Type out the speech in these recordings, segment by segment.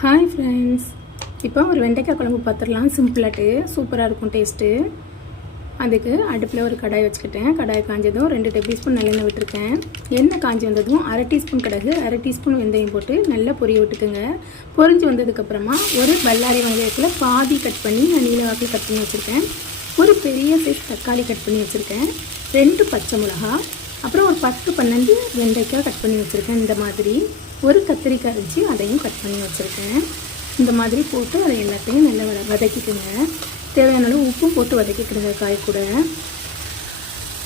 Hi friends இப்போ ஒரு வெண்டைக்காய் குழம்பு பார்த்துடலாம் சிம்பிளாட்டு சூப்பராக இருக்கும் டேஸ்ட்டு அதுக்கு அடுப்பில் ஒரு கடாய் வச்சுக்கிட்டேன். கடாய் காஞ்சதும் ரெண்டு டேபிள் ஸ்பூன் நல்லெண்ணெய் விட்டுருக்கேன். எண்ணெய் காஞ்சி வந்ததும் அரை டீஸ்பூன் கடுகு அரை டீஸ்பூன் வெந்தயம் போட்டு நல்லா பொரிய விட்டுக்குங்க. பொரிஞ்சு வந்ததுக்கப்புறமா ஒரு பல்லாரி வெங்காயத்தில் பாதி கட் பண்ணி நான் நீல வாக்கில் கட் பண்ணி வச்சுருக்கேன். ஒரு பெரிய சைஸ் தக்காளி கட் பண்ணி வச்சுருக்கேன். ரெண்டு பச்சை மிளகா அப்புறம் ஒரு பத்து பன்னெண்டு வெண்டைக்காய் கட் பண்ணி வச்சுருக்கேன். இந்த மாதிரி ஒரு கத்திரிக்காய் வச்சு அதையும் கட் பண்ணி வச்சுருக்கேன். இந்த மாதிரி போட்டு அதை எல்லாத்தையும் நல்லா வத வதக்கிக்கோங்க. தேவையான அளவு உப்பும் போட்டு வதக்கிக்கிடுங்க காய் கூட.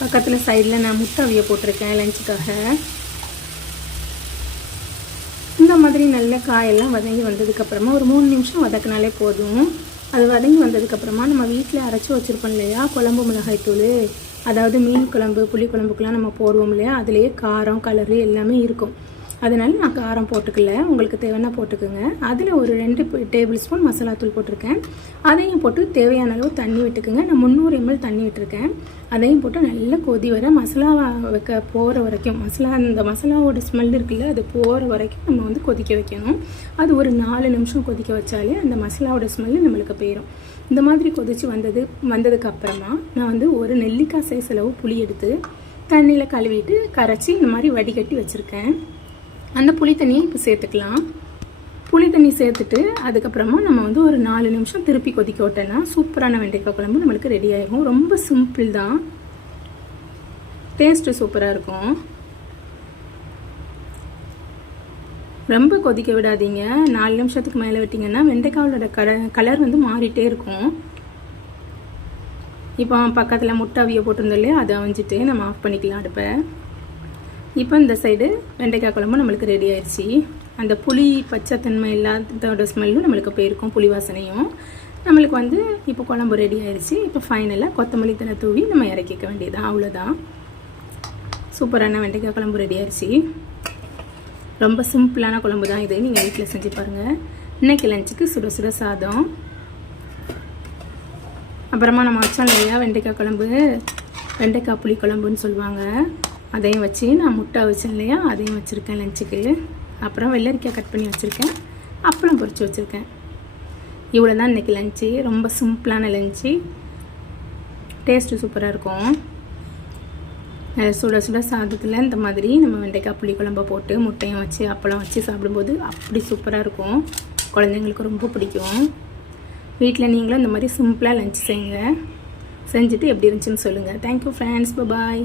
பக்கத்தில் சைடில் நான் முட்டை அவிய போட்டிருக்கேன் லஞ்சுக்காக. இந்த மாதிரி நல்ல காயெல்லாம் வதங்கி வந்ததுக்கப்புறமா ஒரு மூணு நிமிஷம் வதக்கினாலே போதும். அது வதங்கி வந்ததுக்கப்புறமா நம்ம வீட்டில் அரைச்சி வச்சுருப்போம் இல்லையா? குழம்பு மிளகாய் தூள் அதாவது மீன் குழம்பு புளி குழம்புக்கெலாம் நம்ம போடுவோம் இல்லையா? அதுலேயே காரம் கலரு எல்லாமே இருக்கும். அதனால் நான் காரம் போட்டுக்கல. உங்களுக்கு தேவைன்னா போட்டுக்கோங்க. அதில் ஒரு ரெண்டு டேபிள் ஸ்பூன் மசாலா தூள் போட்டிருக்கேன். அதையும் போட்டு தேவையான அளவு தண்ணி விட்டுக்குங்க. நான் முந்நூறு எம்எல் தண்ணி விட்டுருக்கேன். அதையும் போட்டு நல்லா கொதி வர மசாலா வைக்க போகிற வரைக்கும் மசாலா அந்த மசாலாவோட ஸ்மெல் இருக்குல்ல அது போகிற வரைக்கும் நம்ம வந்து கொதிக்க வைக்கணும். அது ஒரு நாலு நிமிஷம் கொதிக்க வச்சாலே அந்த மசாலாவோட ஸ்மெல்லு நம்மளுக்கு போயிடும் இந்த மாதிரி கொதித்து வந்தது வந்ததுக்கு அப்புறமா நான் வந்து ஒரு நெல்லிக்காய் சைஸ் அளவு புளி எடுத்து தண்ணியில் கழுவிட்டு கரைச்சி இந்த மாதிரி வடிகட்டி வச்சுருக்கேன். அந்த புளி தண்ணியை இப்போ சேர்த்துக்கலாம். புளி தண்ணி சேர்த்துட்டு அதுக்கப்புறமா நம்ம வந்து ஒரு நாலு நிமிஷம் திருப்பி கொதிக்க விட்டோன்னா சூப்பரான வெண்டைக்காய் குழம்பு நம்மளுக்கு ரெடி ஆகிடும் ரொம்ப சிம்பிள் தான். டேஸ்ட்டு சூப்பராக இருக்கும். ரொம்ப கொதிக்க விடாதீங்க. நாலு நிமிஷத்துக்கு மேலே விட்டிங்கன்னா வெண்டைக்காயோட கல கலர் வந்து மாறிட்டே இருக்கும். இப்போ பக்கத்தில் முட்டை அவிய போட்டிருந்தோம் இல்லையா? அதை அவிஞ்சிட்டு நம்ம ஆஃப் பண்ணிக்கலாம் அடுப்பை. இப்போ இந்த சைடு வெண்டைக்காய் குழம்பு நம்மளுக்கு ரெடி ஆயிடுச்சு. அந்த புளி பச்சைத்தன்மை இல்லாததோட ஸ்மெல்லும் நம்மளுக்கு போயிருக்கும் புளி வாசனையும். நம்மளுக்கு வந்து இப்போ குழம்பு ரெடி ஆயிடுச்சு. இப்போ ஃபைனலாக கொத்தமல்லி தலை தூவி நம்ம இறக்கிக்க வேண்டியதான் அவ்வளோதான் சூப்பரான வெண்டைக்காய் குழம்பு ரெடி ஆயிடுச்சு. ரொம்ப சிம்பிளான குழம்பு தான் இது. நீங்கள் வீட்டில் செஞ்சு பாருங்கள் இன்னைக்கு லஞ்சுக்கு சுட சுட சாதம். அப்புறமா நம்ம வச்சோம் இல்லையா? வெண்டைக்காய் குழம்பு. வெண்டைக்காய் புளி குழம்புன்னு சொல்லுவாங்க. அதையும் வச்சு நான் முட்டை வச்சேன் இல்லையா? அதையும் வச்சுருக்கேன் லஞ்சுக்கு. அப்புறம் வெள்ளரிக்காய் கட் பண்ணி வச்சுருக்கேன். அப்பளம் பொரித்து வச்சுருக்கேன். இவ்வளோ தான் இன்றைக்கி லஞ்சு. ரொம்ப சிம்பிளான லஞ்சு. டேஸ்ட்டு சூப்பராக இருக்கும். சுட சுட சாதத்தில் இந்த மாதிரி நம்ம வெண்டைக்காய் புளி குழம்பை போட்டு முட்டையும் வச்சு அப்பளம் வச்சு சாப்பிடும்போது அப்படி சூப்பராக இருக்கும். குழந்தைங்களுக்கு ரொம்ப பிடிக்கும். வீட்டில் நீங்களும் இந்த மாதிரி சிம்பிளாக லஞ்ச் செய்யுங்க. செஞ்சுட்டு எப்படி இருந்துச்சுன்னு சொல்லுங்கள் தேங்க்யூ ஃப்ரெண்ட்ஸ் பாய்